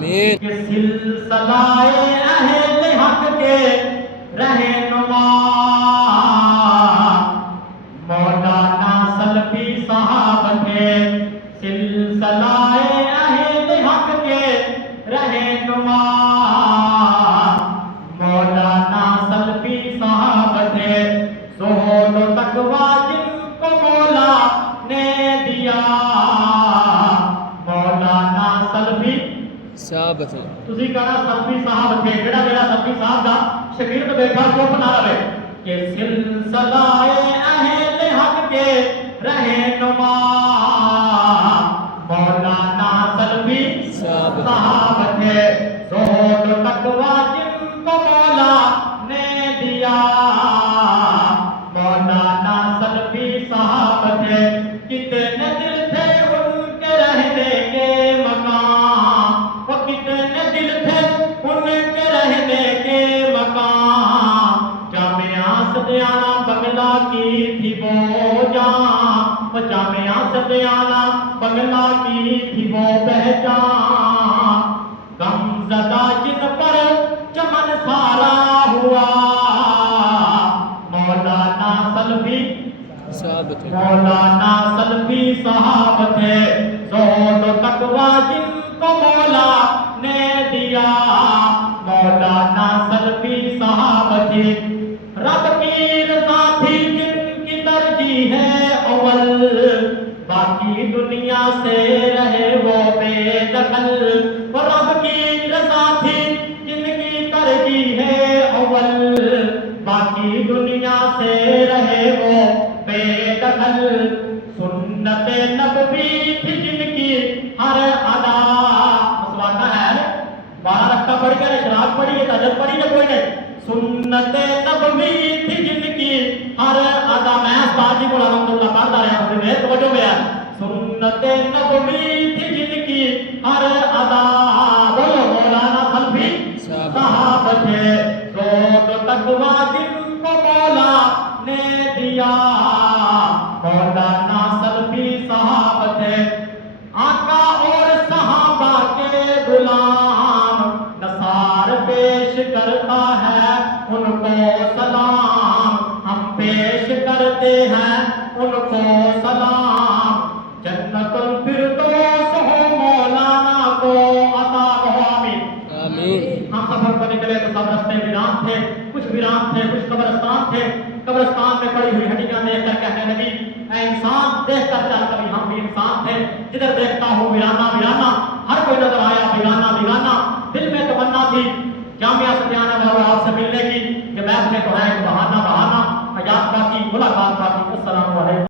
آمین. کہ سلسلہ اہل حق کے رہنما مولانا سلفی صاحب تھے. سلسلہ اہل حق کے رہنما مولانا سلفی صاحب تھے. زہد و تقویٰ جن کو مولا نے دیا مولانا سلفی صاحب تھے. تسی کہنا سلفی صاحب تھے. جڑا سلفی صاحب دا شگرد بیٹھا چپ نہ رہے کہ سلسلہ اہل حق کے رہنما مولانا سلفی صاحب تھے. زہد و تقویٰ جن کو مولا نے دیا مولانا سلفی صاحب تھے. کتنے دل تھے ان کے رہنے کے مقام وہ کتنے دل تھے ان کے رہنے کے مقام. جامعہ سدیانہ بنگلہ کی تھی وہ جان وہ جامعہ سدیانہ بنگلہ کی تھی وہ پہچان. غم زدہ جن پر چمن سارا ہوا مولانا سلفی صاحب تھے. مولانا سلفی صاحب تھے. زہد و تقویٰ جن کو مولا نے دیا مولانا سلفی صاحب تھے. رب کی رضا تھی جن کی ترجیح ہے اول باقی دنیا سے رہے وہ بے دخل. رب کی رضا تھی جن کی ترجیح ہے اول باقی دنیا سے رہے وہ بے دخل. سنت نبوی تھی جن کی ہر ادا مسئلہ ہے 12 رکعت پڑھ کے اشراق پڑھی ہے تہجد پڑھی ہے کوئی نہیں. سنت نبوی تھی جن کی ہر ادا میں استاد جی کو الحمدللہ پڑھتا رہا ہوں میرے توجہ میں ہے. سنت نبوی تھی جن کی ہر ادا بولو مولانا سلفی صاحب تھے. زہد و تقویٰ جن کو مولا نے دیا مولانا سلفی صاحب تھے. آقا اور صحابہ کے غلام نثار پیش کرتا ہے ان کو سلام. ہم پیش کرتے ہیں ان کو سلام. جنت الفردوس ہو مولانا کو عطا ہو. آمین. آمین. ہم سفر پر نکلے تو سب رستے ویران تھے. کچھ ویران تھے کچھ قبرستان تھے. قبرستان میں پڑی ہوئی ہڈیاں دیکھ کر کہنے لگی اے انسان دیکھ کر چل کبھی ہم بھی انسان تھے. جدھر دیکھتا ہوں ویرانہ ویرانہ ہر کوئی نظر آیا ویرانہ ویرانہ. دل میں تمنا تھی جامعہ سدیانہ والوں آپ سے ملنے کی کہ محفلیں تو ہیں ایک بہانہ بہانہ حیات باقی ملاقات کا